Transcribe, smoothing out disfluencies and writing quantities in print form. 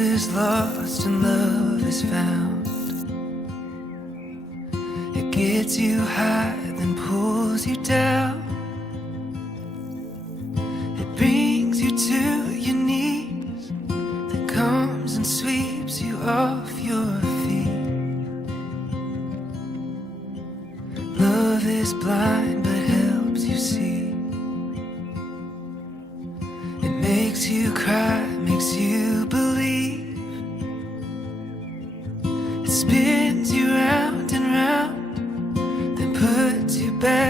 is lost and love is found. It gets you high, then pulls you down. It brings you to your knees, then comes and sweeps you off your feet. Love is blind but helps you see. It makes you cry, makes you believe. It spins you round and round, then puts you back